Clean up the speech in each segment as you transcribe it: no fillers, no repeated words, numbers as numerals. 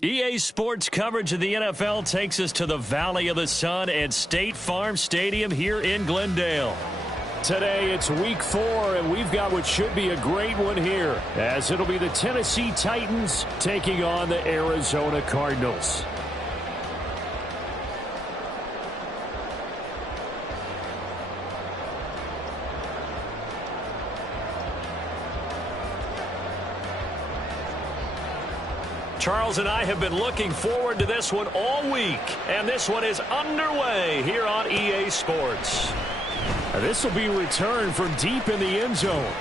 EA Sports coverage of the NFL takes us to the Valley of the Sun at State Farm Stadium here in Glendale. Today it's week 4, and we've got what should be a great one here, as it'll be the Tennessee Titans taking on the Arizona Cardinals. Charles and I have been looking forward to this one all week, and this one is underway here on EA Sports. This will be returned from deep in the end zone.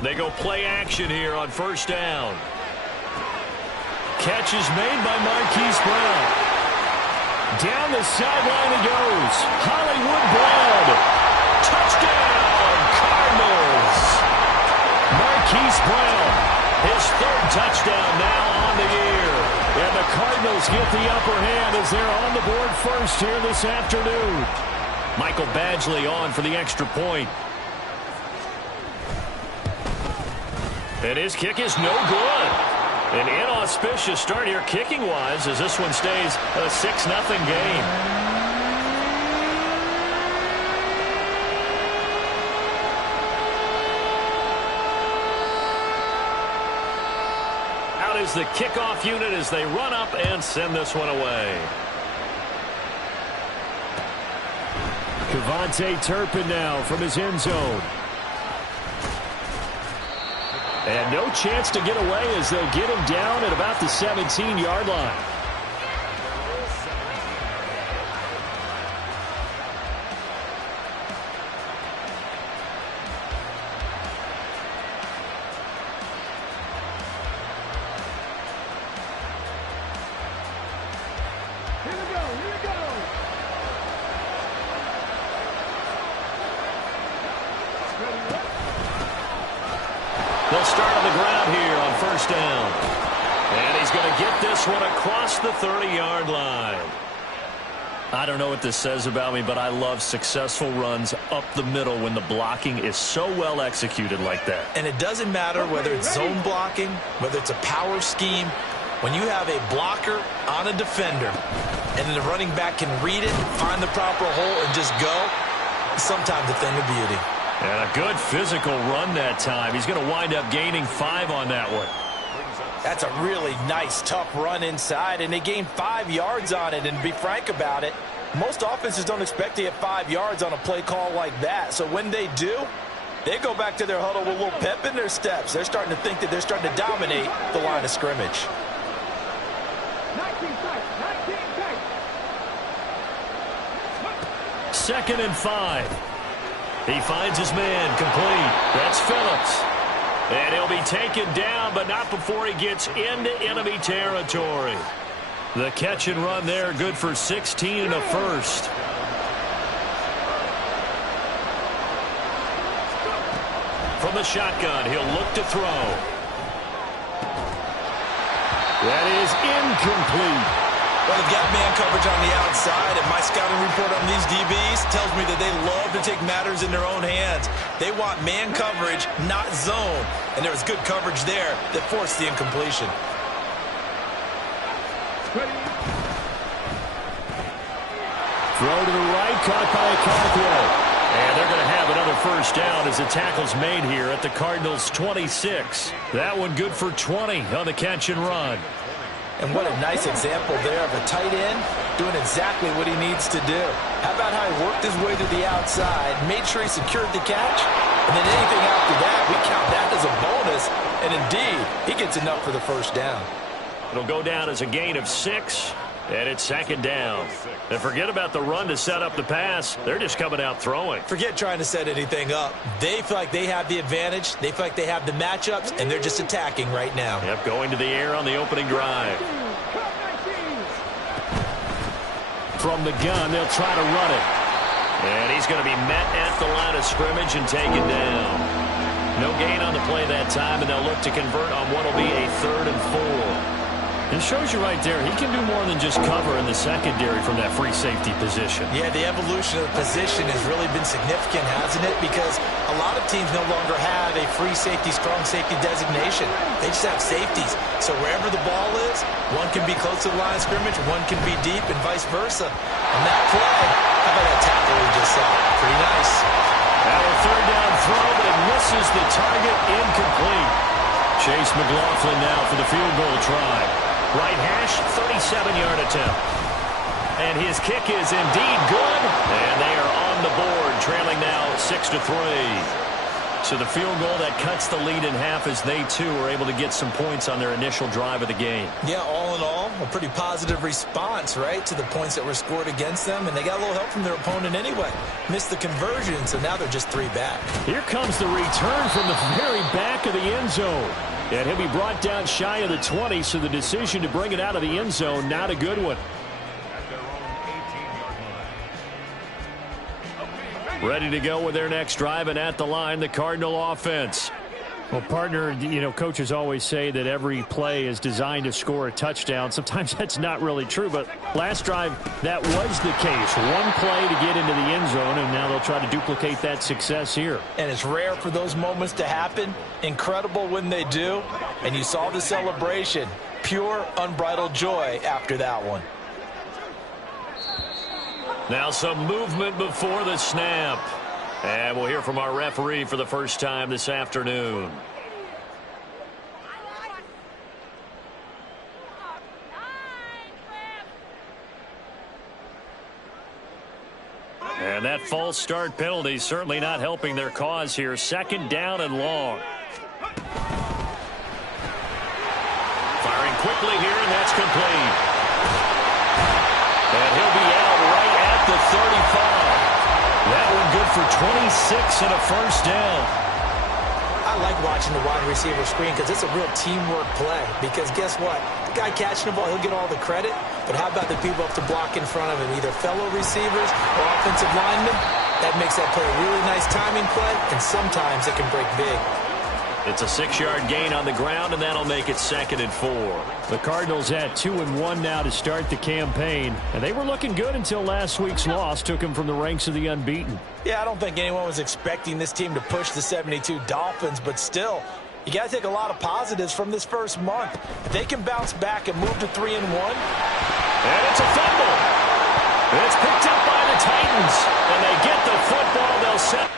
They go play action here on first down. Catch is made by Marquise Brown. Down the sideline he goes. Hollywood Brown. Touchdown, Cardinals. Marquise Brown, his 3rd touchdown now on the year. And the Cardinals get the upper hand as they're on the board first here this afternoon. Michael Badgley on for the extra point. And his kick is no good. An inauspicious start here kicking-wise as this one stays a 6-0 game. Out is the kickoff unit as they run up and send this one away. Kevontae Turpin now from his end zone. And no chance to get away as they'll get him down at about the 17-yard line. They'll start on the ground here on first down. And he's going to get this one across the 30-yard line. I don't know what this says about me, but I love successful runs up the middle when the blocking is so well executed like that. And it doesn't matter whether it's zone blocking, whether it's a power scheme. When you have a blocker on a defender and then the running back can read it, find the proper hole, and just go, it's sometimes a thing of beauty. And a good physical run that time. He's going to wind up gaining 5 on that one. That's a really nice, tough run inside, and they gained 5 yards on it. And to be frank about it, most offenses don't expect to get 5 yards on a play call like that. So when they do, they go back to their huddle with a little pep in their steps. They're starting to think that they're starting to dominate the line of scrimmage. 2nd and 5. He finds his man complete. That's Phillips. And he'll be taken down, but not before he gets into enemy territory. The catch and run there, good for 16 and a first. From the shotgun, he'll look to throw. That is incomplete. Well, they've got man coverage on the outside, and my scouting report on these DBs tells me that they love to take matters in their own hands. They want man coverage, not zone. And there was good coverage there that forced the incompletion. Throw to the right, caught by Caldwell. And they're going to have another first down as the tackle's made here at the Cardinals' 26. That one good for 20 on the catch and run. And what a nice example there of a tight end doing exactly what he needs to do. How about how he worked his way to the outside, made sure he secured the catch, and then anything after that, we count that as a bonus. And indeed, he gets enough for the first down. It'll go down as a gain of 6, and it's 2nd down. And forget about the run to set up the pass. They're just coming out throwing. Forget trying to set anything up. They feel like they have the advantage. They feel like they have the matchups, and they're just attacking right now. Yep, going to the air on the opening drive. From the gun, they'll try to run it. And he's going to be met at the line of scrimmage and taken down. No gain on the play that time, and they'll look to convert on what will be a 3rd and 4. It shows you right there, he can do more than just cover in the secondary from that free safety position. Yeah, the evolution of the position has really been significant, hasn't it? Because a lot of teams no longer have a free safety, strong safety designation. They just have safeties. So wherever the ball is, one can be close to the line of scrimmage, one can be deep, and vice versa. On that play, how about that tackle we just saw? Pretty nice. Now a 3rd down throw that misses the target, incomplete. Chase McLaughlin now for the field goal try. Right hash, 37-yard attempt. And his kick is indeed good. And they are on the board, trailing now 6-3. So the field goal that cuts the lead in half as they, too, are able to get some points on their initial drive of the game. Yeah, all in all, a pretty positive response, right, to the points that were scored against them. And they got a little help from their opponent anyway. Missed the conversion, so now they're just 3 back. Here comes the return from the very back of the end zone. And he'll be brought down shy of the 20, so the decision to bring it out of the end zone, not a good one. Ready to go with their next drive, and at the line, the Cardinal offense. Well, partner, you know, coaches always say that every play is designed to score a touchdown. Sometimes that's not really true, but last drive, that was the case. One play to get into the end zone, and now they'll try to duplicate that success here. And it's rare for those moments to happen. Incredible when they do. And you saw the celebration. Pure, unbridled joy after that one. Now some movement before the snap. And we'll hear from our referee for the first time this afternoon. And that false start penalty certainly not helping their cause here. 2nd down and long. Firing quickly here, and that's complete. And he'll be out right at the 35. That one good for 26 and a first down. I like watching the wide receiver screen because it's a real teamwork play. Because guess what? The guy catching the ball, he'll get all the credit. But how about the people up to block in front of him, either fellow receivers or offensive linemen? That makes that play a really nice timing play, and sometimes it can break big. It's a 6-yard gain on the ground, and that'll make it 2nd and 4. The Cardinals at 2-1 now to start the campaign, and they were looking good until last week's loss took them from the ranks of the unbeaten. Yeah, I don't think anyone was expecting this team to push the 72 Dolphins, but still, you got to take a lot of positives from this first month. If they can bounce back and move to 3-1. And it's a fumble. It's picked up by the Titans, and they get the football. They'll set.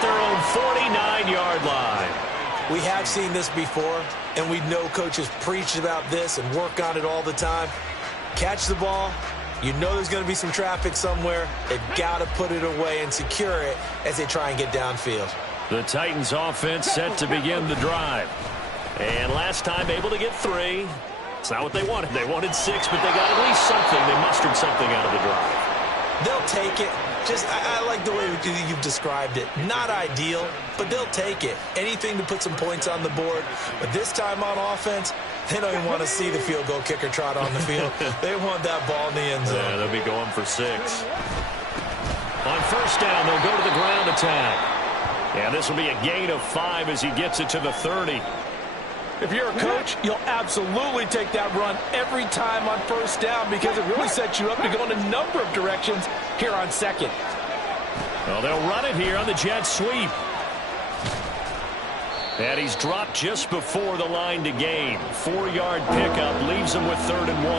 Their own 49-yard line. We have seen this before, and we know coaches preach about this and work on it all the time. Catch the ball. You know there's going to be some traffic somewhere. They've got to put it away and secure it as they try and get downfield. The Titans offense set to begin the drive. And last time able to get 3. It's not what they wanted. They wanted 6, but they got at least something. They mustered something out of the drive. They'll take it. I like the way you've described it. Not ideal, but they'll take it. Anything to put some points on the board. But this time on offense, they don't even want to see the field goal kicker trot on the field. They want that ball in the end zone. Yeah, they'll be going for 6. On first down, they'll go to the ground attack. And this will be a gain of 5 as he gets it to the 30. If you're a coach, you'll absolutely take that run every time on first down because it really sets you up to go in a number of directions here on 2nd. Well, they'll run it here on the jet sweep. And he's dropped just before the line to gain. 4-yard pickup leaves him with 3rd and 1.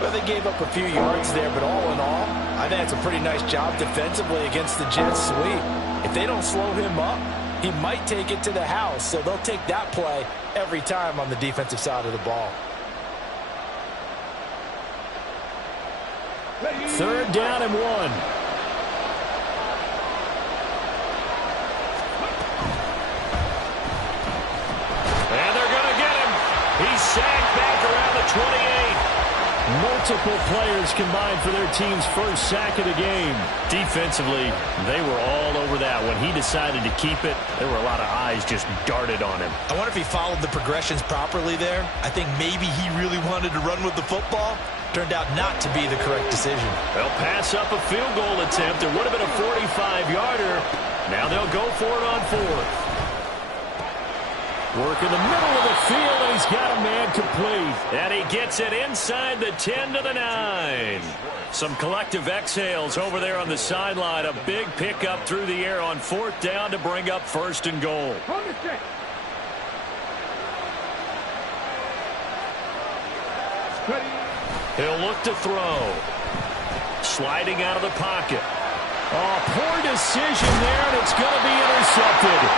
Well, they gave up a few yards there, but all in all, I think it's a pretty nice job defensively against the jet sweep. If they don't slow him up, he might take it to the house, so they'll take that play every time on the defensive side of the ball. 3rd down and 1. And they're going to get him. He's sacked back around the 28. Multiple players combined for their team's first sack of the game. Defensively, they were all over that. When he decided to keep it, there were a lot of eyes just darted on him. I wonder if he followed the progressions properly there. I think maybe he really wanted to run with the football. Turned out not to be the correct decision. They'll pass up a field goal attempt. It would have been a 45-yarder. Now they'll go for it on fourth. Work in the middle of the field, and he's got a man complete. And he gets it inside the 10 to the 9. Some collective exhales over there on the sideline. A big pickup through the air on fourth down to bring up first and goal. He'll look to throw. Sliding out of the pocket. Oh, poor decision there, and it's going to be intercepted.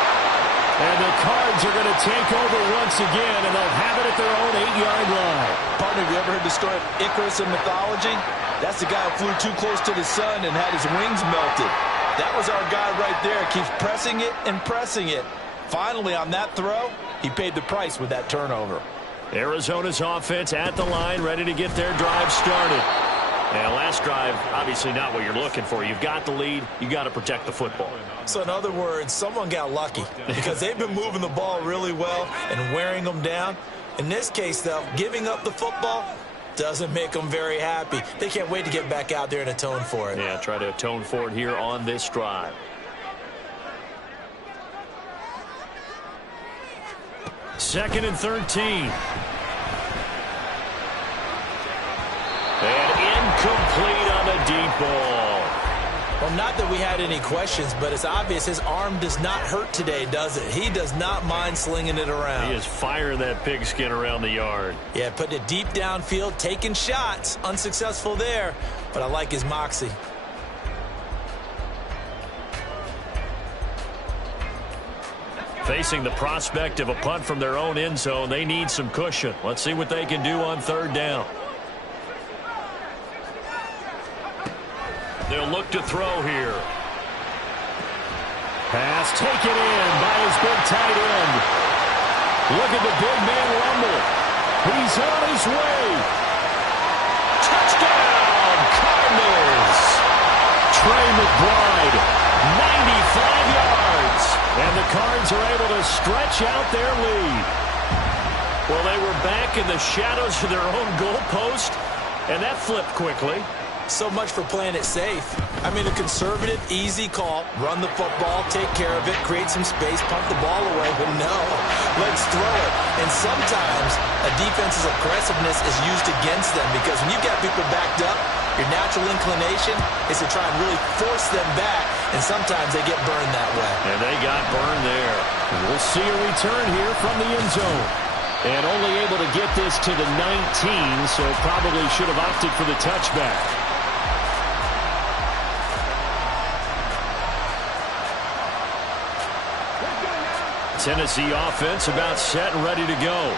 And the Cards are going to take over once again, and they'll have it at their own 8-yard line. Partner, have you ever heard the story of Icarus in mythology? That's the guy who flew too close to the sun and had his wings melted. That was our guy right there. Keeps pressing it and pressing it. Finally, on that throw, he paid the price with that turnover. Arizona's offense at the line, ready to get their drive started. And last drive, obviously not what you're looking for. You've got the lead. You got to protect the football. So in other words, someone got lucky because they've been moving the ball really well and wearing them down. In this case, though, giving up the football doesn't make them very happy. They can't wait to get back out there and atone for it. Yeah, try to atone for it here on this drive. Second and 13. And incomplete on the deep ball. Well, not that we had any questions, but it's obvious his arm does not hurt today, does it? He does not mind slinging it around. He is firing that pigskin around the yard. Yeah, putting it deep downfield, taking shots. Unsuccessful there, but I like his moxie. Facing the prospect of a punt from their own end zone, they need some cushion. Let's see what they can do on third down. They'll look to throw here. Pass taken in by his big tight end. Look at the big man rumble. He's on his way. Touchdown, Cardinals. Trey McBride, 95 yards. And the Cards are able to stretch out their lead. Well, they were back in the shadows of their own goalpost, and that flipped quickly. So much for playing it safe. I mean, a conservative, easy call. Run the football, take care of it, create some space, punt the ball away. But no, let's throw it. And sometimes a defense's aggressiveness is used against them because when you've got people backed up, your natural inclination is to try and really force them back, and sometimes they get burned that way. And they got burned there. We'll see a return here from the end zone. And only able to get this to the 19, so probably should have opted for the touchback. Tennessee offense about set and ready to go.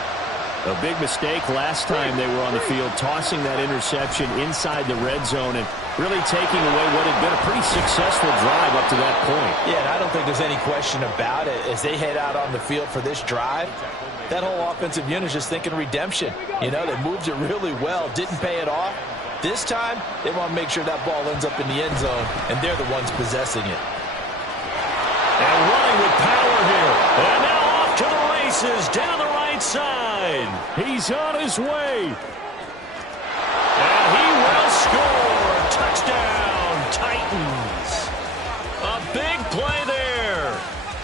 A big mistake last time they were on the field, tossing that interception inside the red zone and really taking away what had been a pretty successful drive up to that point. Yeah, and I don't think there's any question about it. As they head out on the field for this drive, that whole offensive unit is just thinking redemption. You know, they moved it really well, didn't pay it off. This time, they want to make sure that ball ends up in the end zone, and they're the ones possessing it. And running with power here. And now off to the races down the right side. He's on his way. And he will score. Touchdown, Titans. A big play there.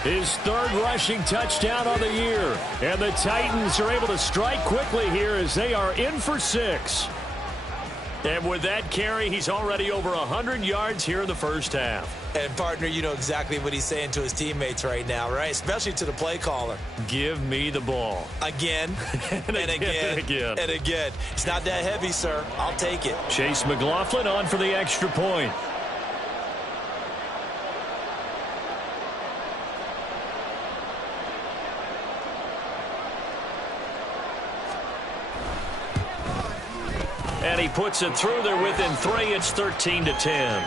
His third rushing touchdown on the year. And the Titans are able to strike quickly here as they are in for 6. And with that carry, he's already over 100 yards here in the first half. And, partner, you know exactly what he's saying to his teammates right now, right? Especially to the play caller. Give me the ball. Again, and again, and again. It's not that heavy, sir. I'll take it. Chase McLaughlin on for the extra point. And he puts it through there within 3. It's 13-10.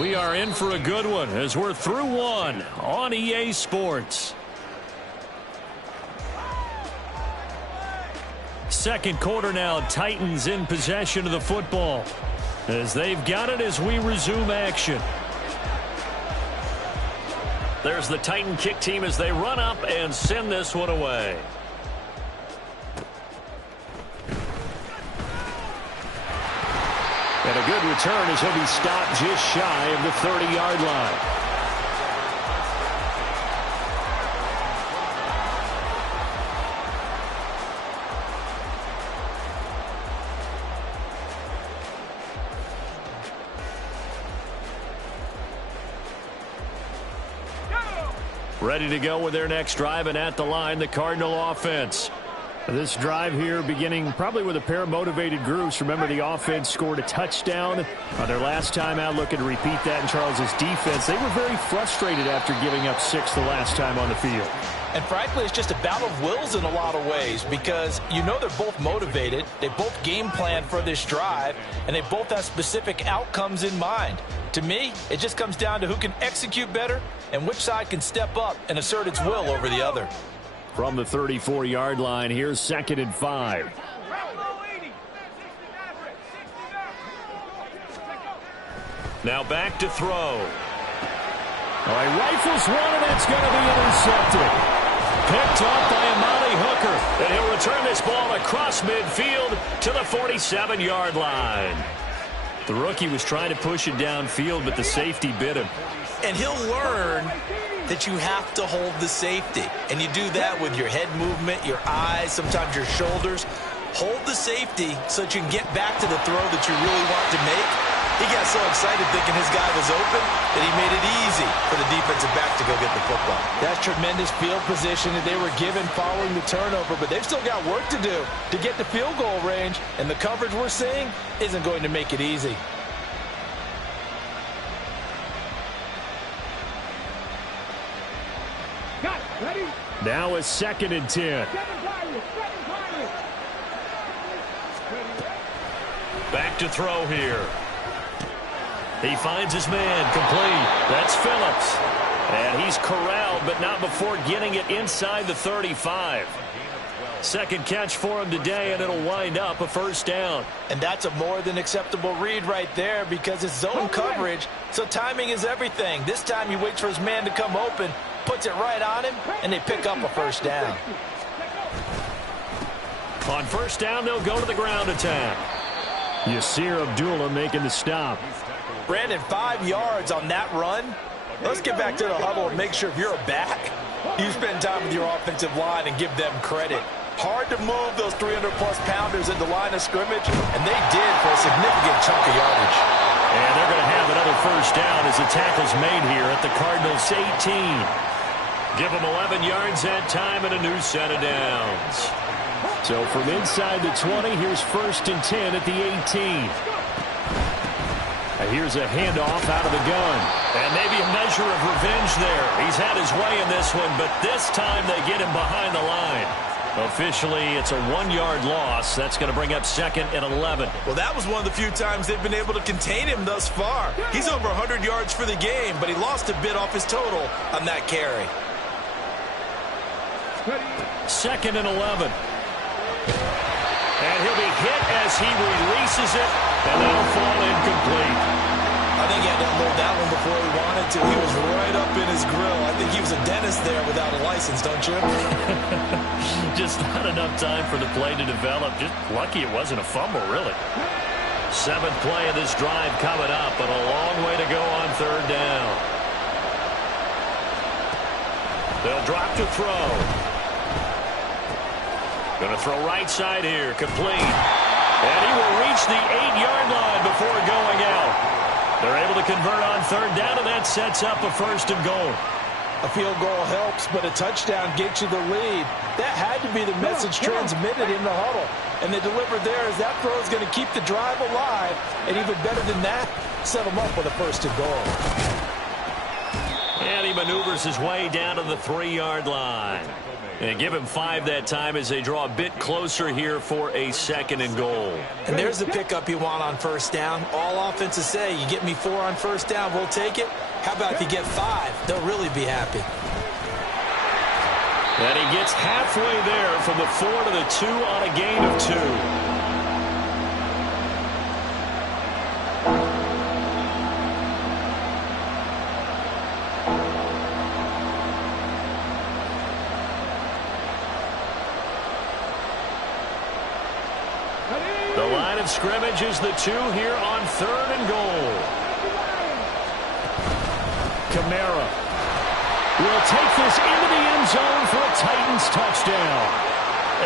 We are in for a good one as we're through one on EA Sports. Second quarter now, Titans in possession of the football as they've got it as we resume action. There's the Titan kick team as they run up and send this one away. And a good return as he'll be stopped just shy of the 30-yard line. Ready to go with their next drive, and at the line, the Cardinal offense. This drive here beginning probably with a pair of motivated groups. Remember, the offense scored a touchdown on their last time out, looking to repeat that in Charles's defense. They were very frustrated after giving up 6 the last time on the field. And frankly, it's just a battle of wills in a lot of ways because you know they're both motivated. They both game plan for this drive, and they both have specific outcomes in mind. To me, it just comes down to who can execute better and which side can step up and assert its will over the other. From the 34-yard line, here's 2nd and 5. Now back to throw. Oh, he rifles one, and it's going to be intercepted. Picked up by Amani Hooker. And he'll return this ball across midfield to the 47-yard line. The rookie was trying to push it downfield, but the safety bit him. And he'll learn that you have to hold the safety. And you do that with your head movement, your eyes, sometimes your shoulders. Hold the safety so that you can get back to the throw that you really want to make. He got so excited thinking his guy was open that he made it easy for the defensive back to go get the football. That's tremendous field position that they were given following the turnover, but they've still got work to do to get the field goal range, and the coverage we're seeing isn't going to make it easy. Now a 2nd and 10. Back to throw here. He finds his man complete. That's Phillips. And he's corralled, but not before getting it inside the 35. Second catch for him today, and it'll wind up a first down. And that's a more than acceptable read right there because it's zone coverage, so timing is everything. This time he waits for his man to come open, puts it right on him, and they pick up a first down. On first down, they'll go to the ground attack. Yasir Abdullah making the stop. Brandon, 5 yards on that run. Let's get back to the huddle and make sure if you're a back, you spend time with your offensive line and give them credit. Hard to move those 300-plus pounders at the line of scrimmage, and they did for a significant chunk of yardage. And they're going to have another first down as the tackle's made here at the Cardinals' 18. Give them 11 yards that time and a new set of downs. So from inside the 20, here's 1st and 10 at the 18. Here's a handoff out of the gun. And maybe a measure of revenge there. He's had his way in this one, but this time they get him behind the line. Officially, it's a 1-yard loss. That's going to bring up 2nd and 11. Well, that was one of the few times they've been able to contain him thus far. He's over 100 yards for the game, but he lost a bit off his total on that carry. 2nd and 11. And he'll be hit as he releases it, and that'll fall incomplete. I think he had to unload that one before he wanted to. He was right up in his grill. I think he was a dentist there without a license, don't you? Just not enough time for the play to develop. Just lucky it wasn't a fumble, really. 7th play of this drive coming up, but a long way to go on 3rd down. They'll drop to throw. Going to throw right side here, complete. And he will reach the 8-yard line before going out. They're able to convert on 3rd down, and that sets up a 1st and goal. A field goal helps, but a touchdown gets you the lead. That had to be the message transmitted in the huddle. And they delivered there as that throw is going to keep the drive alive. And even better than that, set them up with a 1st and goal. And he maneuvers his way down to the 3-yard line. And give him 5 that time as they draw a bit closer here for a 2nd and goal. And there's the pickup you want on 1st down. All offenses say, you get me 4 on 1st down, we'll take it. How about if you get 5? They'll really be happy. And he gets halfway there from the 4 to the 2 on a gain of 2. The line of scrimmage is the 2 here on 3rd and goal. Kamara will take this into the end zone for a Titans touchdown.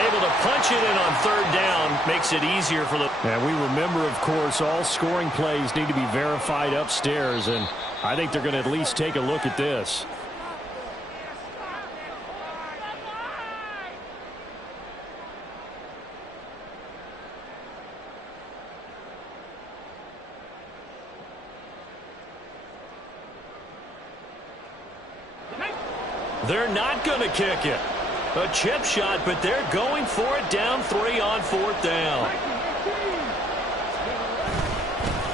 Able to punch it in on 3rd down makes it easier for the... And we remember, of course, all scoring plays need to be verified upstairs, and I think they're going to at least take a look at this. They're not going to kick it. A chip shot, but they're going for it down 3 on 4th down.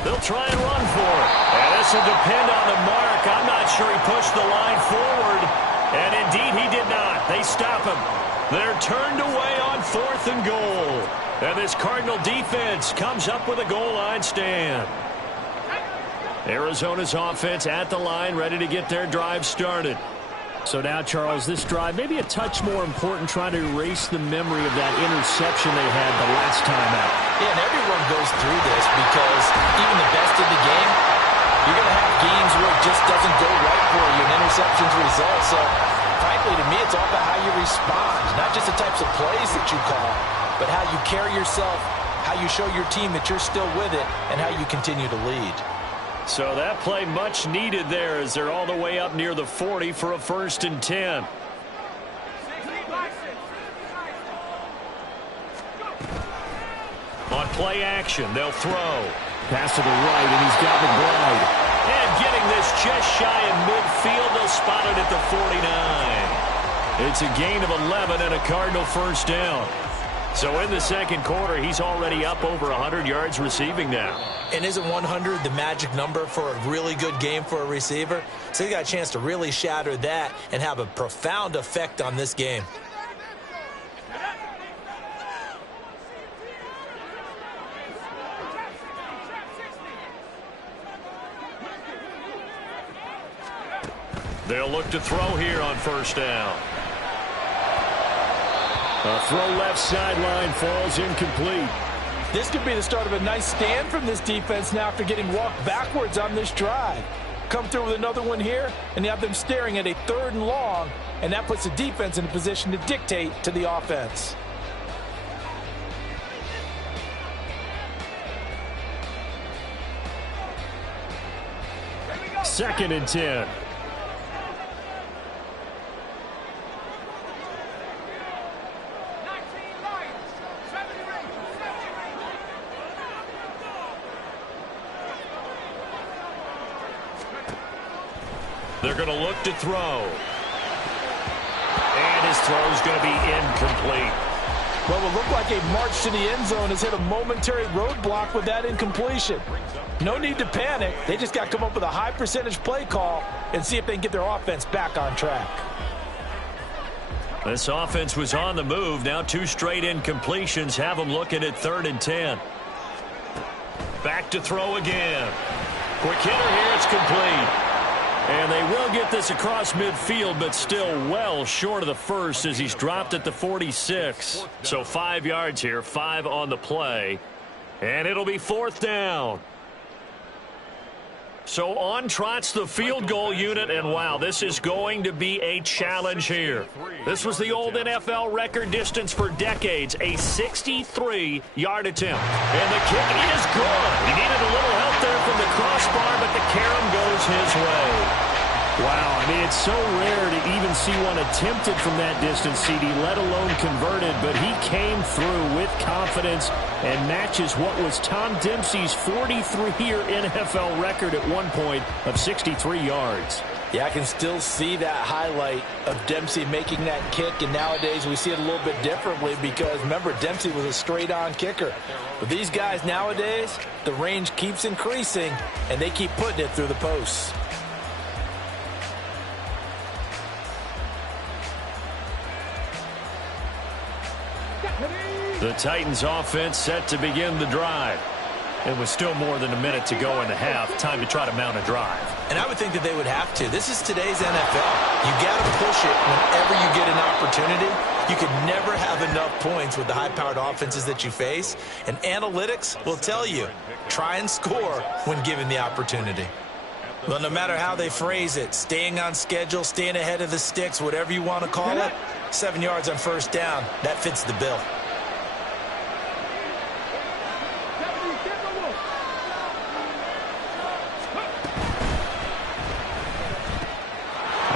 They'll try and run for it. And this will depend on the mark. I'm not sure he pushed the line forward. And indeed he did not. They stop him. They're turned away on 4th and goal. And this Cardinal defense comes up with a goal line stand. Arizona's offense at the line, ready to get their drive started. So now, Charles, this drive maybe a touch more important, trying to erase the memory of that interception they had the last time out. Yeah, and everyone goes through this because even the best in the game, you're going to have games where it just doesn't go right for you, and interceptions result. So, frankly, to me, it's all about how you respond, not just the types of plays that you call, but how you carry yourself, how you show your team that you're still with it, and how you continue to lead. So that play much needed there as they're all the way up near the 40 for a 1st and 10. On play action, they'll throw. Pass to the right, and he's got McBride. And getting this just shy of midfield, they'll spot it at the 49. It's a gain of 11 and a Cardinal 1st down. So in the 2nd quarter, he's already up over 100 yards receiving now. And isn't 100 the magic number for a really good game for a receiver? So he got a chance to really shatter that and have a profound effect on this game. They'll look to throw here on 1st down. A throw left sideline, falls incomplete. This could be the start of a nice stand from this defense now after getting walked backwards on this drive. Come through with another one here, and you have them staring at a 3rd and long, and that puts the defense in a position to dictate to the offense. Second and 10. They're going to look to throw. And his throw is going to be incomplete. Well, it looked like a march to the end zone has hit a momentary roadblock with that incompletion. No need to panic. They just got to come up with a high percentage play call and see if they can get their offense back on track. This offense was on the move. Now 2 straight incompletions have them looking at 3rd and 10. Back to throw again. Quick hitter here. It's complete. And they will get this across midfield, but still well short of the 1st as he's dropped at the 46. So 5 yards here, 5 on the play. And it'll be 4th down. So on trots the field goal unit, and wow, this is going to be a challenge here. This was the old NFL record distance for decades, a 63-yard attempt. And the kick is good. He needed a little help there from the crossbar, but the carom goes his way. Wow, I mean, it's so rare to even see one attempted from that distance, CD, let alone converted, but he came through with confidence and matches what was Tom Dempsey's 43-year NFL record at one point of 63 yards. Yeah, I can still see that highlight of Dempsey making that kick, and nowadays we see it a little bit differently because, remember, Dempsey was a straight-on kicker. But these guys nowadays, the range keeps increasing, and they keep putting it through the posts. The Titans offense set to begin the drive. It was still more than a minute to go in the half. Time to try to mount a drive. And I would think that they would have to. This is today's NFL. You got to push it whenever you get an opportunity. You could never have enough points with the high-powered offenses that you face. And analytics will tell you, try and score when given the opportunity. Well, no matter how they phrase it, staying on schedule, staying ahead of the sticks, whatever you want to call it, 7 yards on first down, that fits the bill.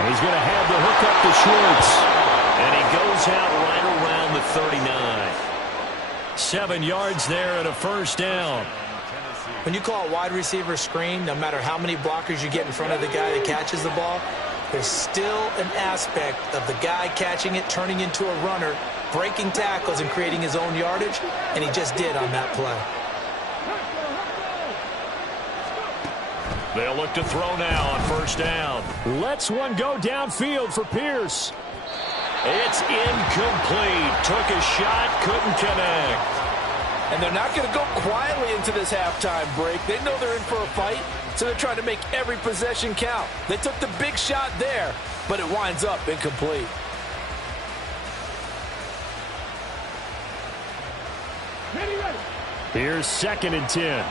He's going to have to hook up to Schwartz. And he goes out right around the 39. 7 yards there and a first down. When you call a wide receiver screen, no matter how many blockers you get in front of the guy that catches the ball, there's still an aspect of the guy catching it, turning into a runner, breaking tackles and creating his own yardage, and he just did on that play. They'll look to throw now on first down. Lets one go downfield for Pierce. It's incomplete. Took a shot, couldn't connect. And they're not going to go quietly into this halftime break. They know they're in for a fight, so they're trying to make every possession count. They took the big shot there, but it winds up incomplete. Here's 2nd and 10.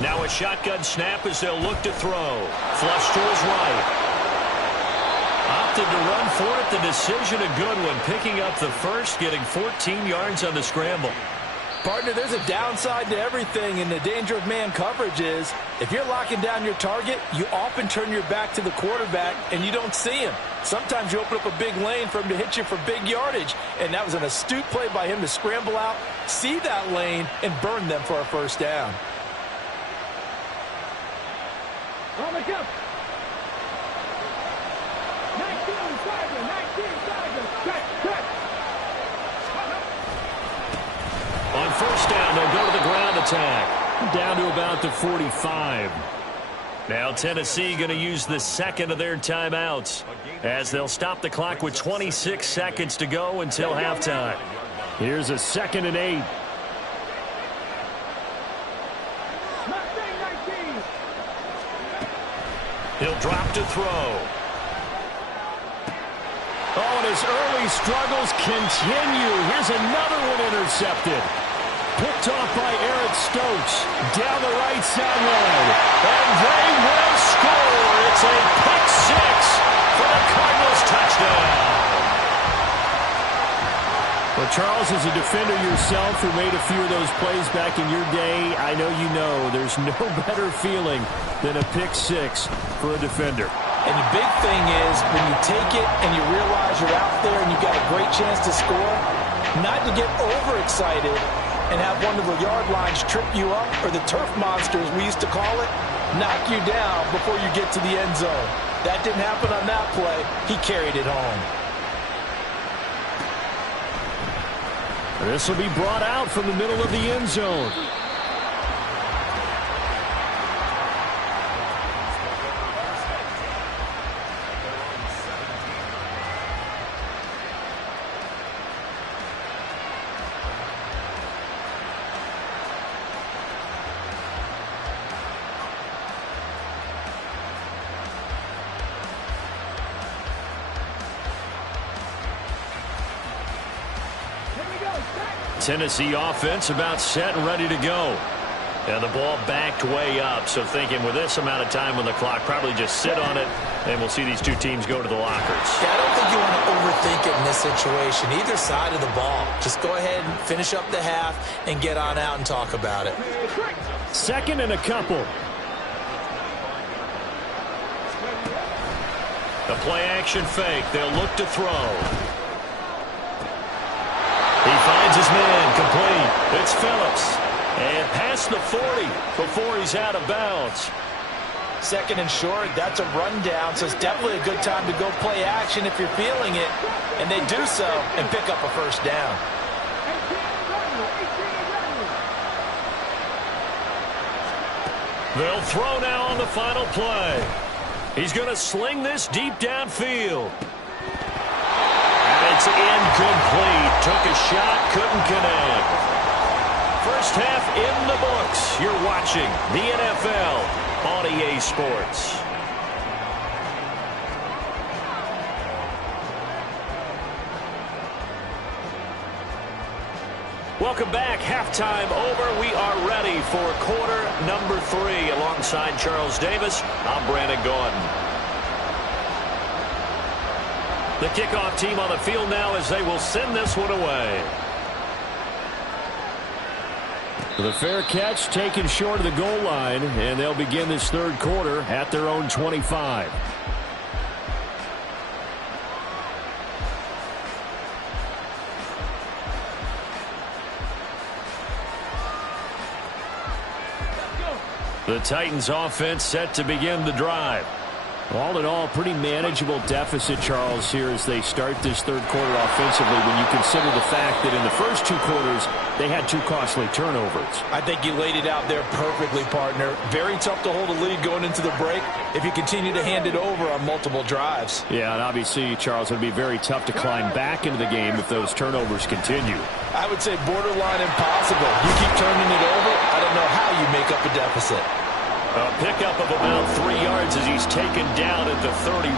Now a shotgun snap as they'll look to throw. Flush to his right. Opted to run for it. The decision a good one. Picking up the first, getting 14 yards on the scramble. Partner, there's a downside to everything, and the danger of man coverage is if you're locking down your target, you often turn your back to the quarterback and you don't see him. Sometimes you open up a big lane for him to hit you for big yardage, and that was an astute play by him to scramble out, see that lane, and burn them for a first down. On first down, they'll go to the ground attack. Down to about the 45. Now Tennessee going to use the second of their timeouts as they'll stop the clock with 26 seconds to go until halftime. Here's a 2nd and 8. He'll drop to throw. Oh, and his early struggles continue. Here's another one intercepted. Picked off by Eric Stokes. Down the right sideline. And they will score. It's a pick six for the Cardinals touchdown. Well, Charles, as a defender yourself who made a few of those plays back in your day, I know you know there's no better feeling than a pick six for a defender. And the big thing is when you take it and you realize you're out there and you've got a great chance to score, not to get overexcited and have one of the yard lines trip you up, or the turf monsters we used to call it, knock you down before you get to the end zone. That didn't happen on that play. He carried it home. This will be brought out from the middle of the end zone. Tennessee offense about set and ready to go. And the ball backed way up. So thinking with this amount of time on the clock, probably just sit on it, and we'll see these two teams go to the lockers. Yeah, I don't think you want to overthink it in this situation. Either side of the ball. Just go ahead and finish up the half and get on out and talk about it. 2nd and a couple. The play action fake. They'll look to throw. He finds his man, complete. It's Phillips. And past the 40 before he's out of bounds. 2nd and short, that's a rundown, so it's definitely a good time to go play action if you're feeling it. And they do so and pick up a first down. They'll throw now on the final play. He's going to sling this deep downfield. It's incomplete. Took a shot, couldn't connect. First half in the books. You're watching the NFL on EA Sports. Welcome back. Halftime over. We are ready for quarter number 3. Alongside Charles Davis, I'm Brandon Gordon. The kickoff team on the field now as they will send this one away. The fair catch taken short of the goal line, and they'll begin this third quarter at their own 25. The Titans offense set to begin the drive. All in all, pretty manageable deficit, Charles, here as they start this third quarter offensively when you consider the fact that in the first 2 quarters, they had 2 costly turnovers. I think you laid it out there perfectly, partner. Very tough to hold a lead going into the break if you continue to hand it over on multiple drives. Yeah, and obviously, Charles, it would be very tough to climb back into the game if those turnovers continue. I would say borderline impossible. You keep turning it over, I don't know how you make up a deficit. A pickup of about 3 yards as he's taken down at the 31.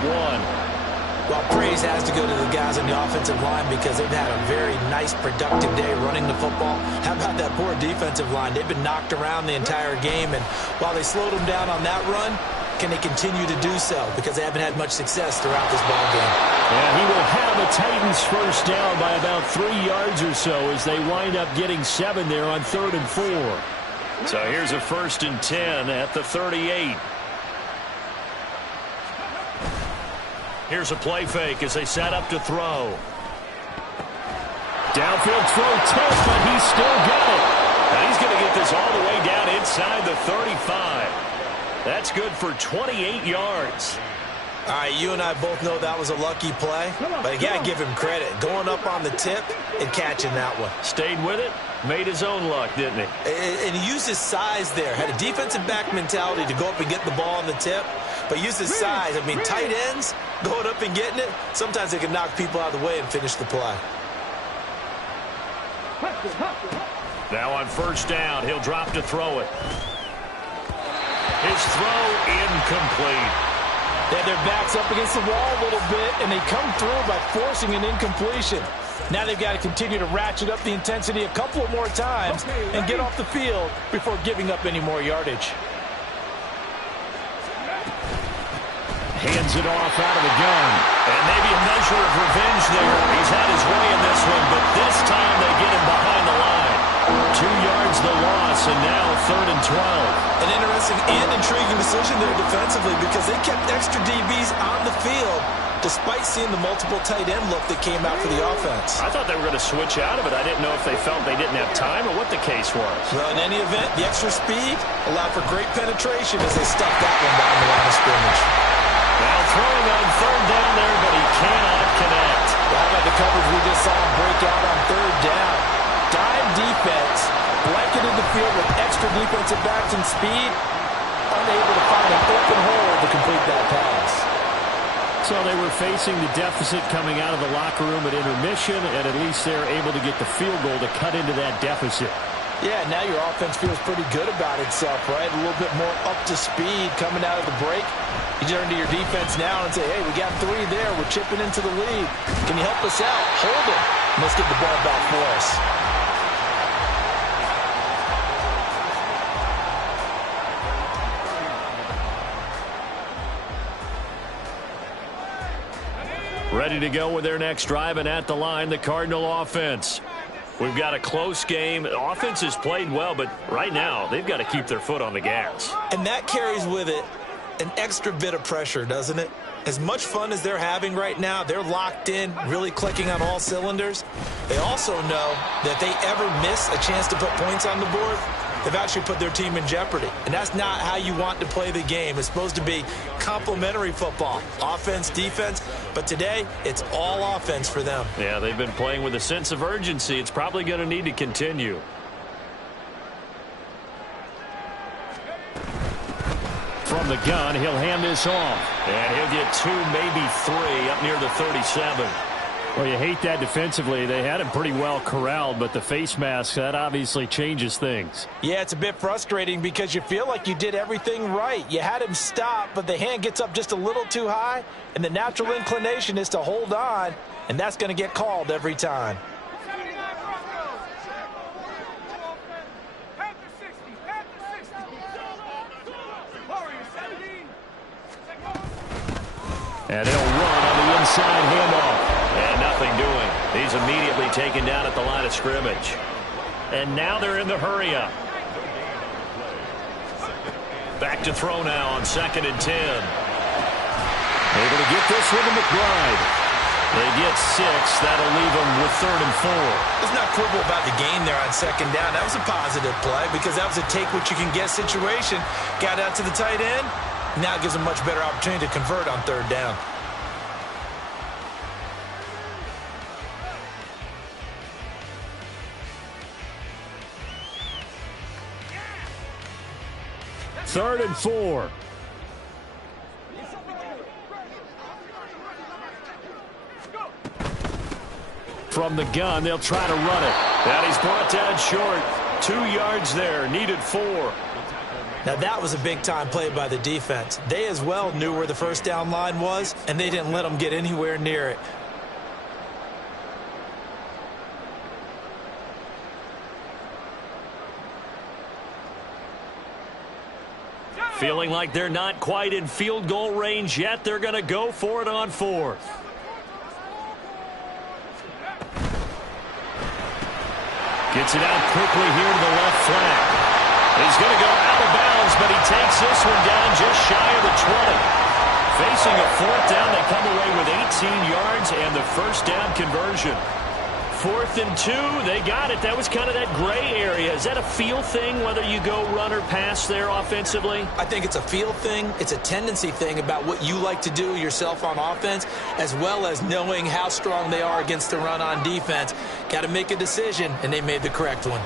Well, praise has to go to the guys on the offensive line because they've had a very nice, productive day running the football. How about that poor defensive line? They've been knocked around the entire game, and while they slowed them down on that run, can they continue to do so? Because they haven't had much success throughout this ball game. And he will have the Titans first down by about 3 yards or so as they wind up getting 7 there on 3rd and 4. So here's a 1st and 10 at the 38. Here's a play fake as they set up to throw. Downfield throw tough, but he's still got it. And he's going to get this all the way down inside the 35. That's good for 28 yards. All right, you and I both know that was a lucky play, but you got to give him credit. Going up on the tip and catching that one. Stayed with it, made his own luck, didn't he? And he used his size there. Had a defensive back mentality to go up and get the ball on the tip, but used his size. I mean, tight ends going up and getting it, sometimes they can knock people out of the way and finish the play. Now on 1st down, he'll drop to throw it. His throw incomplete. Yeah, their backs up against the wall a little bit, and they come through by forcing an incompletion. Now they've got to continue to ratchet up the intensity a couple more times and get off the field before giving up any more yardage. Hands it off out of the gun. And maybe a measure of revenge there. He's had his way in this one, but this time they get him behind the line. 2 yards the loss, and now 3rd and 12. An interesting and intriguing decision there defensively because they kept extra DBs on the field despite seeing the multiple tight end look that came out for the offense. I thought they were going to switch out of it. I didn't know if they felt they didn't have time or what the case was. Well, in any event, the extra speed allowed for great penetration as they stuffed that one down the line of scrimmage. Now throwing on 3rd down there, but he cannot connect. How about the coverage we just saw him break out on 3rd down? Dime defense, blanketed the field with extra defensive backs and speed, unable to find an open hole to complete that pass. So they were facing the deficit coming out of the locker room at intermission, and at least they're able to get the field goal to cut into that deficit. Yeah, now your offense feels pretty good about itself, right? A little bit more up to speed coming out of the break. You turn to your defense now and say, hey, we got 3 there. We're chipping into the lead. Can you help us out? Hold it. Let's get the ball back for us. Ready to go with their next drive, and at the line, the Cardinal offense. We've got a close game. The offense has played well, but right now, they've got to keep their foot on the gas. And that carries with it an extra bit of pressure, doesn't it? As much fun as they're having right now, they're locked in, really clicking on all cylinders. They also know that if they ever miss a chance to put points on the board, they've actually put their team in jeopardy. And that's not how you want to play the game. It's supposed to be complementary football, offense, defense. But today, it's all offense for them. Yeah, they've been playing with a sense of urgency. It's probably going to need to continue. From the gun, he'll hand this off. And he'll get 2, maybe 3 up near the 37. Well, you hate that defensively. They had him pretty well corralled, but the face mask, that obviously changes things. Yeah, it's a bit frustrating because you feel like you did everything right. You had him stop, but the hand gets up just a little too high, and the natural inclination is to hold on, and that's going to get called every time. And he'll run on the inside handoff. And nothing doing. He's immediately taken down at the line of scrimmage. And now they're in the hurry-up. Back to throw now on 2nd and 10. Able to get this one to McBride. They get 6. That'll leave them with 3rd and 4. Let's not quibble about the game there on 2nd down. That was a positive play because that was a take-what-you-can-get situation. Got out to the tight end. Now it gives them a much better opportunity to convert on 3rd down. Third and 4. From the gun, they'll try to run it. And he's brought down short. 2 yards there, needed 4. Now that was a big-time play by the defense. They as well knew where the first down line was, and they didn't let them get anywhere near it. Feeling like they're not quite in field goal range yet. They're going to go for it on 4th. Gets it out quickly here to the left flank. He's going to go out of bounds, but he takes this one down just shy of the 20. Facing a 4th down, they come away with 18 yards and the first down conversion. 4th and 2, they got it. That was kind of that gray area. Is that a feel thing, whether you go run or pass there offensively? I think it's a feel thing. It's a tendency thing about what you like to do yourself on offense, as well as knowing how strong they are against the run on defense. Got to make a decision, and they made the correct one.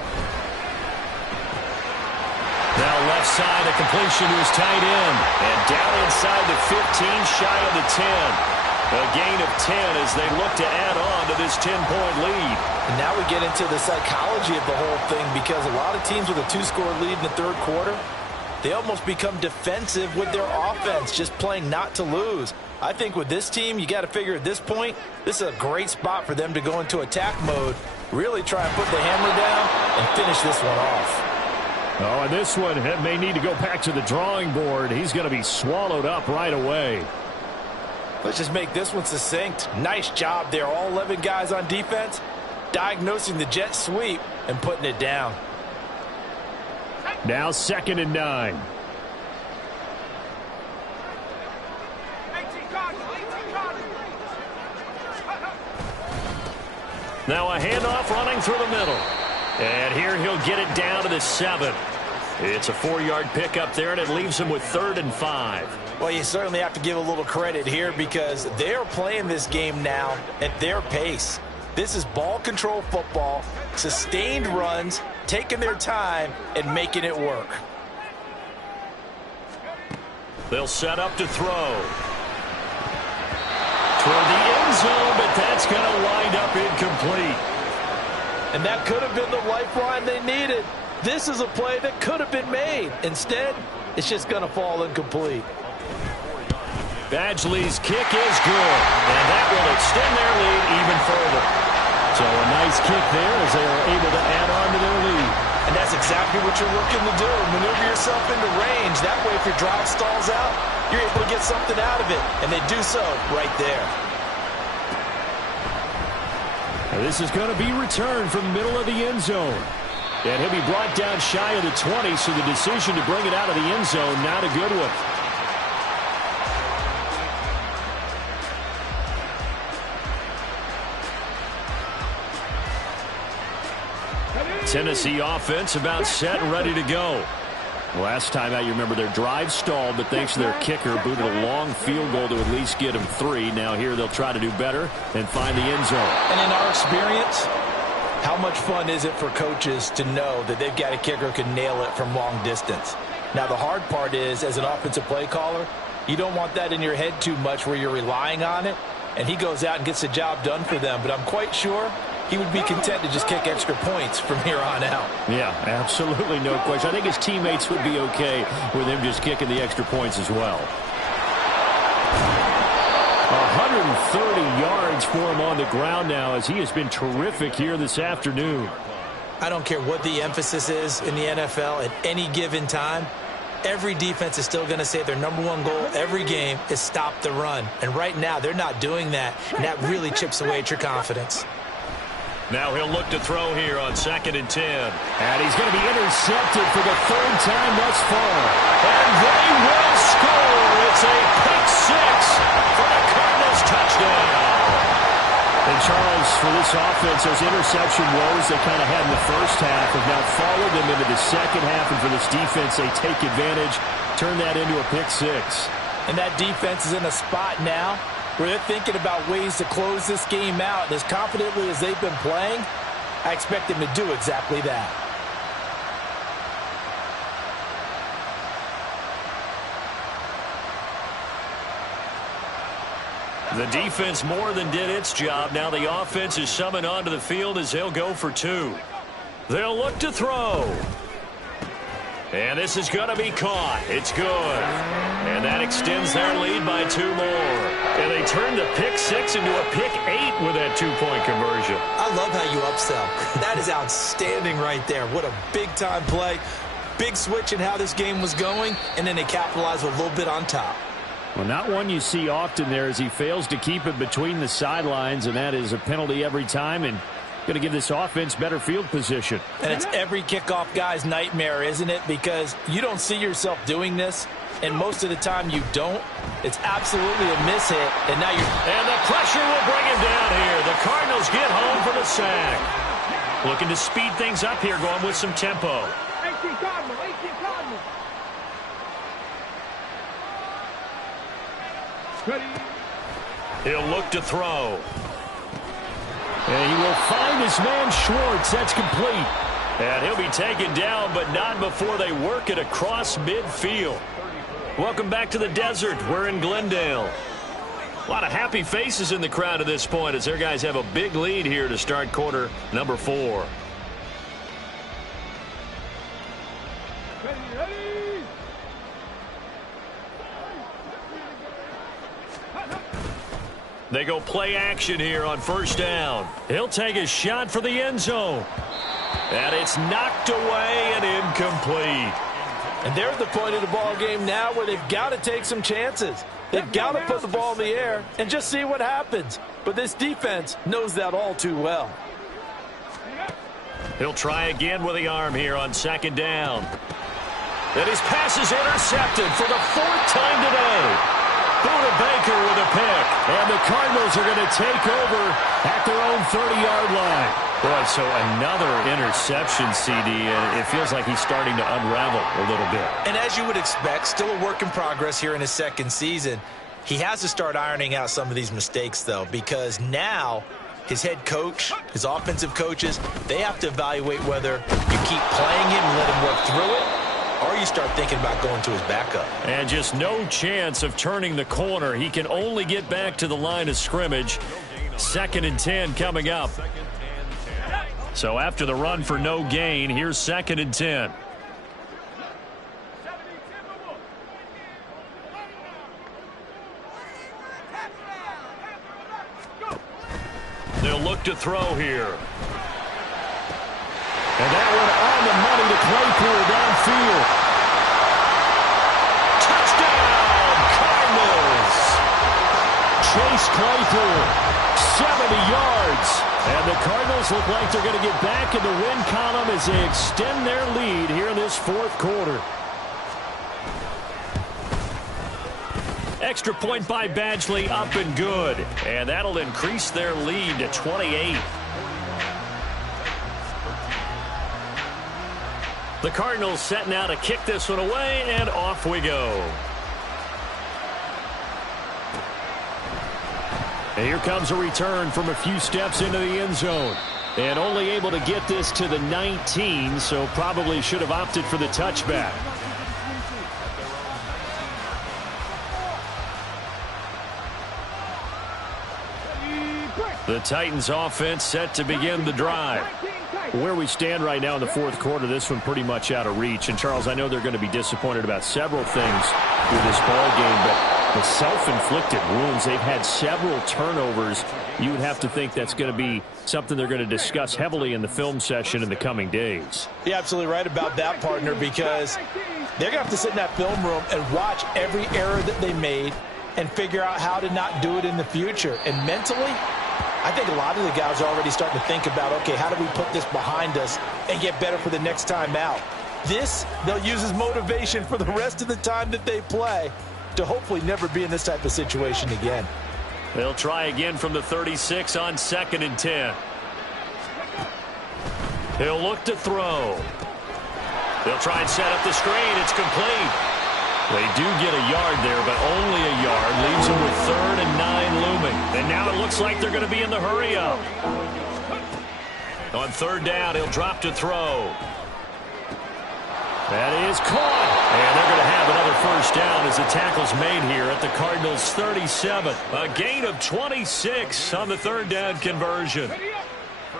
Now left side, a completion to his tight end. And down inside the 15, shy of the 10. A gain of 10 as they look to add on to this 10-point lead. And now we get into the psychology of the whole thing, because a lot of teams with a 2-score lead in the 3rd quarter, they almost become defensive with their offense, just playing not to lose. I think with this team, you got to figure at this point, this is a great spot for them to go into attack mode, really try and put the hammer down and finish this one off. Oh, and this one may need to go back to the drawing board. He's going to be swallowed up right away. Let's just make this one succinct. Nice job there. All 11 guys on defense diagnosing the jet sweep and putting it down. Now 2nd and 9. Now a handoff running through the middle. And here he'll get it down to the 7. It's a 4-yard pickup there, and it leaves him with 3rd and 5. Well, you certainly have to give a little credit here because they're playing this game now at their pace. This is ball control football, sustained runs, taking their time and making it work. They'll set up to throw. Toward the end zone, but that's going to wind up incomplete. And that could have been the lifeline they needed. This is a play that could have been made. Instead, it's just going to fall incomplete. Badgley's kick is good, and that will extend their lead even further. So a nice kick there as they are able to add on to their lead. And that's exactly what you're looking to do. Maneuver yourself into range. That way, if your drive stalls out, you're able to get something out of it. And they do so right there. Now this is going to be returned from the middle of the end zone. And he'll be brought down shy of the 20, so the decision to bring it out of the end zone, not a good one. Tennessee offense about set and ready to go. Last time out, you remember their drive stalled, but thanks to their kicker, booted a long field goal to at least get them 3. Now here they'll try to do better and find the end zone. And in our experience, how much fun is it for coaches to know that they've got a kicker who can nail it from long distance? Now the hard part is, as an offensive play caller, you don't want that in your head too much where you're relying on it. and he goes out and gets the job done for them. But I'm quite sure he would be content to just kick extra points from here on out. Yeah, absolutely no question. I think his teammates would be okay with him just kicking the extra points as well. 130 yards for him on the ground now as he has been terrific here this afternoon. I don't care what the emphasis is in the NFL at any given time. Every defense is still going to say their #1 goal every game is stop the run. And right now, they're not doing that, and that really chips away at your confidence. Now he'll look to throw here on 2nd and 10. And he's going to be intercepted for the 3rd time thus far. And they will score. It's a pick 6 for the Cardinals touchdown. And Charles, for this offense, those interception woes they kind of had in the first half have now followed them into the second half. And for this defense, they take advantage, turn that into a pick 6. And that defense is in a spot now where they're thinking about ways to close this game out. And as confidently as they've been playing, I expect them to do exactly that. The defense more than did its job. Now the offense is summoned onto the field as they'll go for 2. They'll look to throw. And this is going to be caught. It's good. And that extends their lead by 2 more. And they turn the pick 6 into a pick 8 with that 2-point conversion. I love how you upsell. That is outstanding right there. What a big-time play. Big switch in how this game was going, and then they capitalize with a little bit on top. Well, not one you see often there as he fails to keep it between the sidelines, and that is a penalty every time and going to give this offense better field position. And it's every kickoff guy's nightmare, isn't it? Because you don't see yourself doing this, and most of the time you don't. It's absolutely a miss hit, and now you're... And the pressure will bring him down here. The Cardinals get home for the sack. Looking to speed things up here, going with some tempo. 18 Cardinals. Ready. He'll look to throw. And he will find his man Schwartz. That's complete. And he'll be taken down, but not before they work it across midfield. Welcome back to the desert. We're in Glendale. A lot of happy faces in the crowd at this point as their guys have a big lead here to start quarter number 4. Ready. They go play action here on 1st down. He'll take a shot for the end zone. And it's knocked away and incomplete. And they're at the point of the ball game now where they've got to take some chances. They've got to put the ball in the air and just see what happens. But this defense knows that all too well. He'll try again with the arm here on 2nd down. And his pass is intercepted for the 4th time today. Buda Baker with a pick. And the Cardinals are going to take over at their own 30-yard line. Boy, so another interception, CD, and it feels like he's starting to unravel a little bit. And as you would expect, still a work in progress here in his 2nd season. He has to start ironing out some of these mistakes, though, because now his head coach, his offensive coaches, they have to evaluate whether you keep playing him and let him work through it, or you start thinking about going to his backup. And just no chance of turning the corner. He can only get back to the line of scrimmage. 2nd and 10 coming up. So after the run for no gain, here's 2nd and 10. They'll look to throw here. And that one on the money to Claypool downfield. Touchdown, Cardinals! Chase Claypool, 70 yards. And the Cardinals look like they're going to get back in the win column as they extend their lead here in this 4th quarter. Extra point by Badgley, up and good. And that'll increase their lead to 28. The Cardinals setting out to kick this one away, and off we go. And here comes a return from a few steps into the end zone. And only able to get this to the 19, so probably should have opted for the touchback. The Titans offense set to begin the drive. Where we stand right now in the fourth quarter, this one pretty much out of reach. And, Charles, I know they're going to be disappointed about several things with this ball game, but the self-inflicted wounds, they've had several turnovers. You would have to think that's going to be something they're going to discuss heavily in the film session in the coming days. You're absolutely right about that, partner, because they're going to have to sit in that film room and watch every error that they made and figure out how to not do it in the future. And mentally, I think a lot of the guys are already starting to think about, okay, how do we put this behind us and get better for the next time out? This, they'll use as motivation for the rest of the time that they play to hopefully never be in this type of situation again. They'll try again from the 36 on 2nd and 10. He'll look to throw. They'll try and set up the screen. It's complete. They do get a yard there, but only a yard. Leaves them with 3rd and 9 looming. And now it looks like they're going to be in the hurry-up. On 3rd down, he'll drop to throw. That is caught. And they're going to have another 1st down as the tackle's made here at the Cardinals' 37. A gain of 26 on the 3rd down conversion.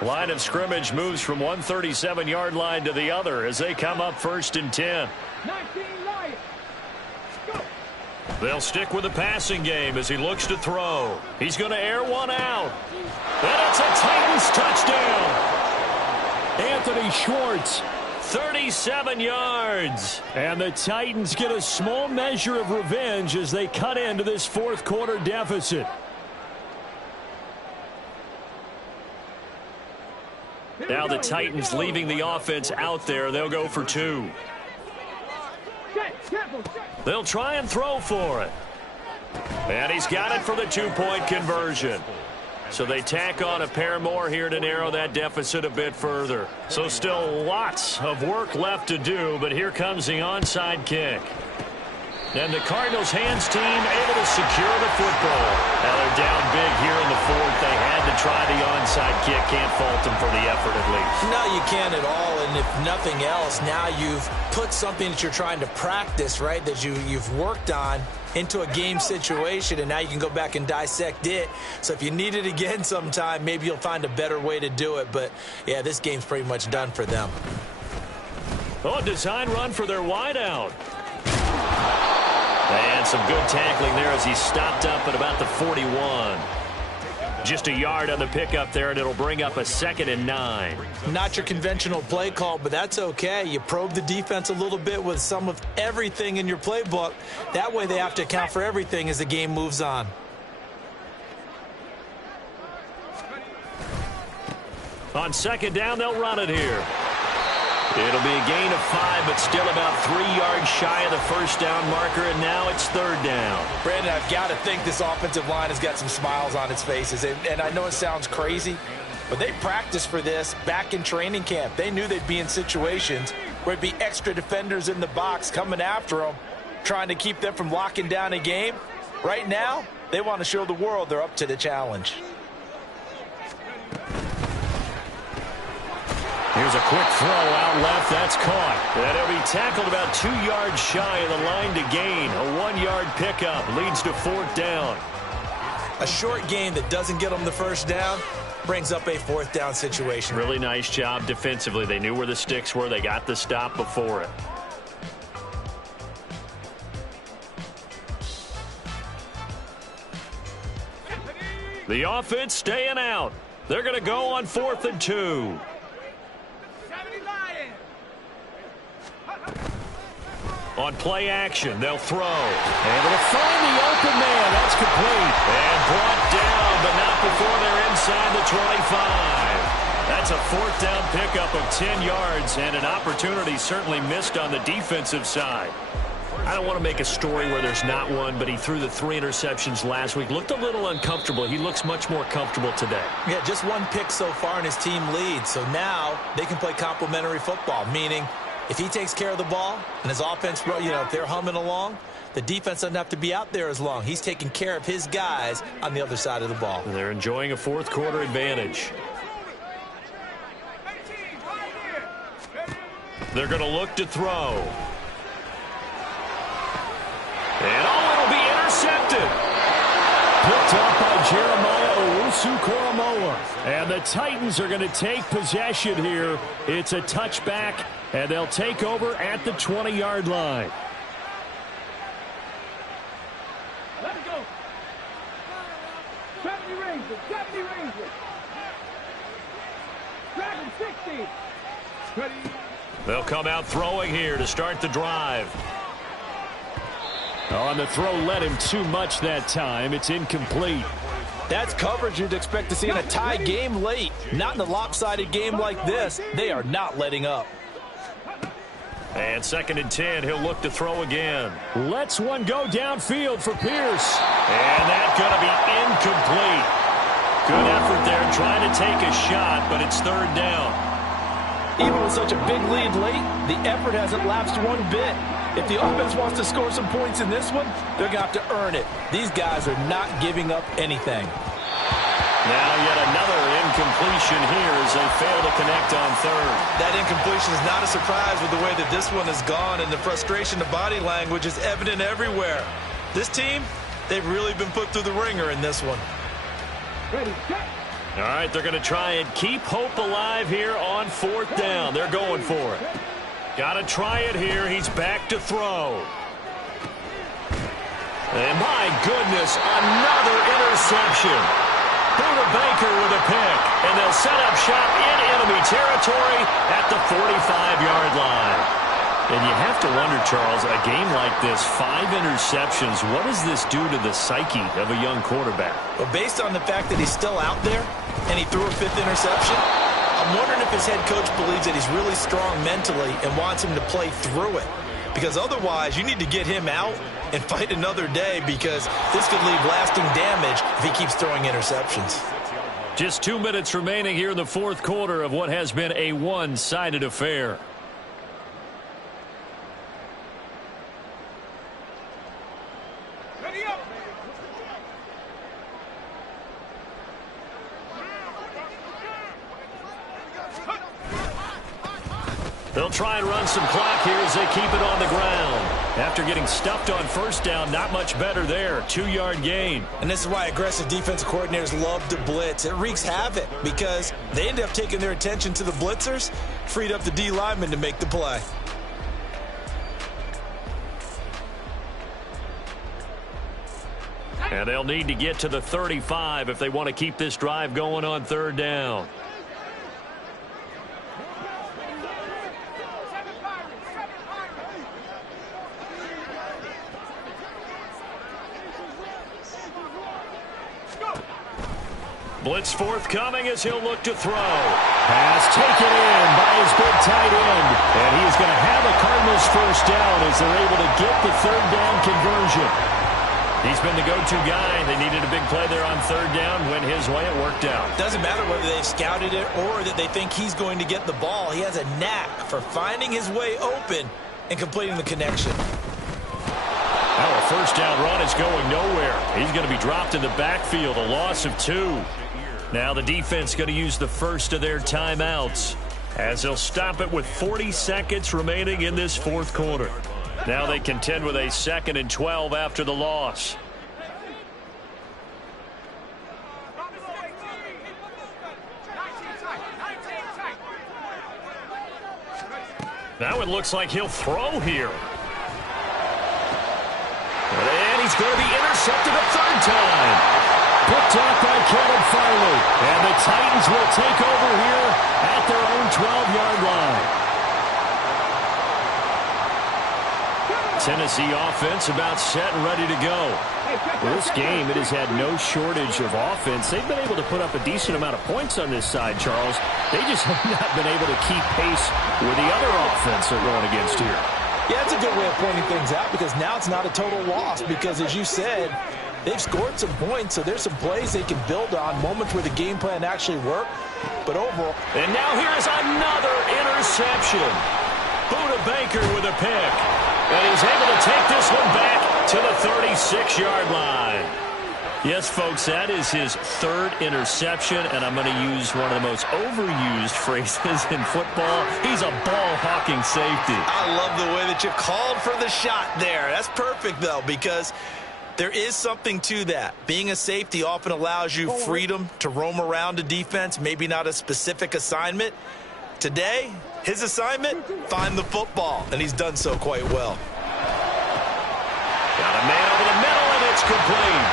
Line of scrimmage moves from one 37-yard line to the other as they come up 1st and 10. They'll stick with the passing game as he looks to throw. He's going to air one out. And it's a Titans touchdown. Anthony Schwartz, 37 yards. And the Titans get a small measure of revenge as they cut into this fourth quarter deficit. Now the Titans leaving the offense out there. They'll go for 2. They'll try and throw for it. And he's got it for the 2-point conversion. So they tack on a pair more here to narrow that deficit a bit further. So still lots of work left to do, but here comes the onside kick. And the Cardinals hands team able to secure the football. Now they're down big here in the 4th. They had to try the onside kick. Can't fault them for the effort at least. No, you can't at all. And if nothing else, now you've put something that you're trying to practice, right, that you've worked on into a game situation, and now you can go back and dissect it. So if you need it again sometime, maybe you'll find a better way to do it. But, yeah, this game's pretty much done for them. Oh, design run for their wideout. And some good tackling there as he stopped up at about the 41. Just a yard on the pickup there, and it'll bring up a 2nd and 9. Not your conventional play call, but that's okay. You probe the defense a little bit with some of everything in your playbook. That way they have to account for everything as the game moves on. On 2nd down, they'll run it here. It'll be a gain of 5, but still about 3 yards shy of the 1st down marker, and now it's 3rd down. Brandon, I've got to think this offensive line has got some smiles on its faces. And I know it sounds crazy, but they practiced for this back in training camp. They knew they'd be in situations where it'd be extra defenders in the box coming after them, trying to keep them from locking down a game. Right now, they want to show the world they're up to the challenge. Here's a quick throw out left. That's caught. And he'll be tackled about 2 yards shy of the line to gain. A 1-yard pickup leads to 4th down. A short gain that doesn't get them the 1st down brings up a 4th down situation. Really nice job defensively. They knew where the sticks were. They got the stop before it. The offense staying out. They're going to go on 4th and 2. On play action, they'll throw. Able to find the open man. That's complete. And brought down, but not before they're inside the 25. That's a 4th down pickup of 10 yards, and an opportunity certainly missed on the defensive side. I don't want to make a story where there's not one, but he threw the 3 interceptions last week. Looked a little uncomfortable. He looks much more comfortable today. Yeah, just 1 pick so far and his team leads. So now they can play complementary football, meaning if he takes care of the ball and his offense, if they're humming along, the defense doesn't have to be out there as long. He's taking care of his guys on the other side of the ball. And they're enjoying a 4th quarter advantage. They're going to look to throw. And it'll be intercepted. Picked up by Jeremiah Owusu-Koramoah. more. And the Titans are going to take possession here. It's a touchback, and they'll take over at the 20-yard line. Let's go. 70 Rangers. 70 Rangers. Dragon 60. Ready. They'll come out throwing here to start the drive. On the throw, led him too much that time. It's incomplete. That's coverage you'd expect to see in a tie game late. Not in a lopsided game like this. They are not letting up. And 2nd and 10, he'll look to throw again. Lets one go downfield for Pierce. And that's going to be incomplete. Good effort there trying to take a shot, but it's 3rd down. Even with such a big lead late, the effort hasn't lapsed one bit. If the offense wants to score some points in this one, they're going to have to earn it. These guys are not giving up anything. Now yet another incompletion here as they fail to connect on 3rd. That incompletion is not a surprise with the way that this one has gone, and the frustration of body language is evident everywhere. This team, they've really been put through the ringer in this one. Ready, set. All right, they're going to try and keep hope alive here on 4th down. They're going for it. Got to try it here. He's back to throw. And my goodness, another interception. Buda Baker with a pick. And they'll set up shop in enemy territory at the 45-yard line. And you have to wonder, Charles, a game like this, 5 interceptions, what does this do to the psyche of a young quarterback? Well, based on the fact that he's still out there and he threw a 5th interception, I'm wondering if his head coach believes that he's really strong mentally and wants him to play through it. Because otherwise, you need to get him out and fight another day, because this could leave lasting damage if he keeps throwing interceptions. Just 2 minutes remaining here in the 4th quarter of what has been a one-sided affair. Ready up. They'll try and run some clock here as they keep it on the ground. After getting stuffed on 1st down, not much better there. 2-yard gain. And this is why aggressive defensive coordinators love to blitz. It wreaks havoc because they end up taking their attention to the blitzers, freed up the D lineman to make the play. And they'll need to get to the 35 if they want to keep this drive going on 3rd down. Blitz forthcoming as he'll look to throw. Pass taken in by his big tight end. And he is going to have a Cardinals 1st down as they're able to get the 3rd down conversion. He's been the go-to guy. They needed a big play there on 3rd down. Went his way. It worked out. Doesn't matter whether they've scouted it or that they think he's going to get the ball. He has a knack for finding his way open and completing the connection. Now a 1st down run is going nowhere. He's going to be dropped in the backfield. A loss of 2. Now the defense going to use the first of their timeouts as they'll stop it with 40 seconds remaining in this 4th quarter. Now they contend with a 2nd and 12 after the loss. Now it looks like he'll throw here. And he's going to be intercepted a 3rd time. Picked off by Caleb Farley. And the Titans will take over here at their own 12-yard line. Tennessee offense about set and ready to go. This game, it has had no shortage of offense. They've been able to put up a decent amount of points on this side, Charles. They just have not been able to keep pace with the other offense they're going against here. Yeah, it's a good way of pointing things out, because now it's not a total loss, because as you said, they've scored some points, so there's some plays they can build on, moments where the game plan actually worked. But overall. And now here's another interception. Buda Baker with a pick. And he's able to take this one back to the 36-yard line. Yes, folks, that is his 3rd interception, and I'm going to use one of the most overused phrases in football. He's a ball-hawking safety. I love the way that you called for the shot there. That's perfect, though, because There is something to that. Being a safety often allows you freedom to roam around the defense, maybe not a specific assignment. Today, his assignment, find the football, and he's done so quite well. Got a man over the middle, and it's complete.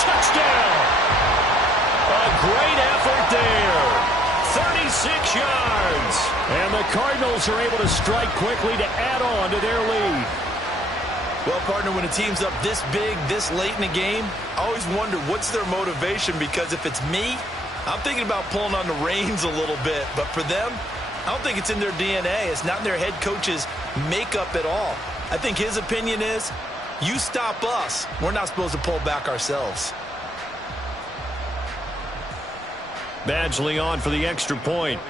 Touchdown! A great effort there. 36 yards. And the Cardinals are able to strike quickly to add on to their lead. Well, partner, when a team's up this big, this late in the game, I always wonder what's their motivation, because if it's me, I'm thinking about pulling on the reins a little bit. But for them, I don't think it's in their DNA. It's not in their head coach's makeup at all. I think his opinion is, you stop us, we're not supposed to pull back ourselves. Badgley on for the extra point.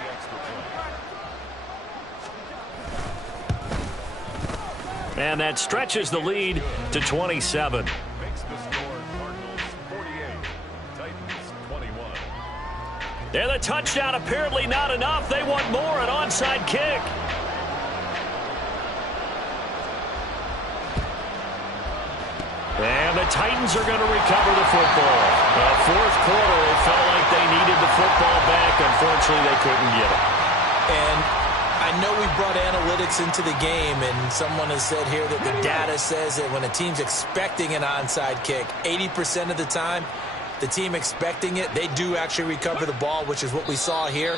And that stretches the lead to 27. Makes the score Cardinals 48, Titans 21. And the touchdown apparently not enough. They want more, an onside kick. And the Titans are going to recover the football. Fourth quarter, it felt like they needed the football back. Unfortunately, they couldn't get it. And I know we brought analytics into the game, and someone has said here that the data says that when a team's expecting an onside kick, 80% of the time, the team expecting it, they do actually recover the ball, which is what we saw here.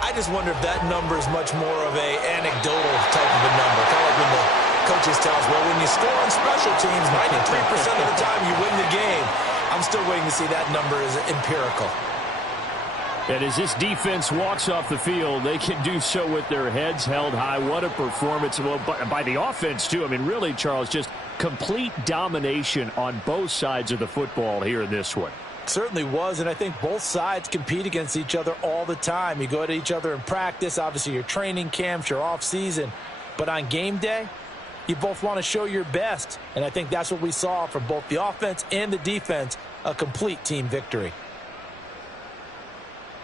I just wonder if that number is much more of a anecdotal type of a number. Kind of like when the coaches tell us, well, when you score on special teams, 93% of the time you win the game. I'm still waiting to see that number is empirical. And as this defense walks off the field, they can do so with their heads held high. What a performance. Well, by the offense, too. I mean, really, Charles, just complete domination on both sides of the football here in this one. Certainly was, and I think both sides compete against each other all the time. You go to each other in practice, obviously your training camps, your off-season. But on game day, you both want to show your best. And I think that's what we saw from both the offense and the defense, a complete team victory.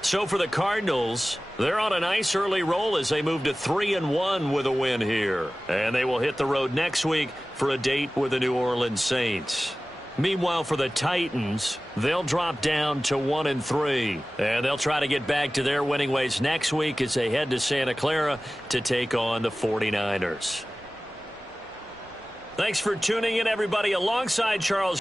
So for the Cardinals, they're on a nice early roll as they move to 3-1 with a win here. And they will hit the road next week for a date with the New Orleans Saints. Meanwhile, for the Titans, they'll drop down to 1-3. And they'll try to get back to their winning ways next week as they head to Santa Clara to take on the 49ers. Thanks for tuning in, everybody. Alongside Charles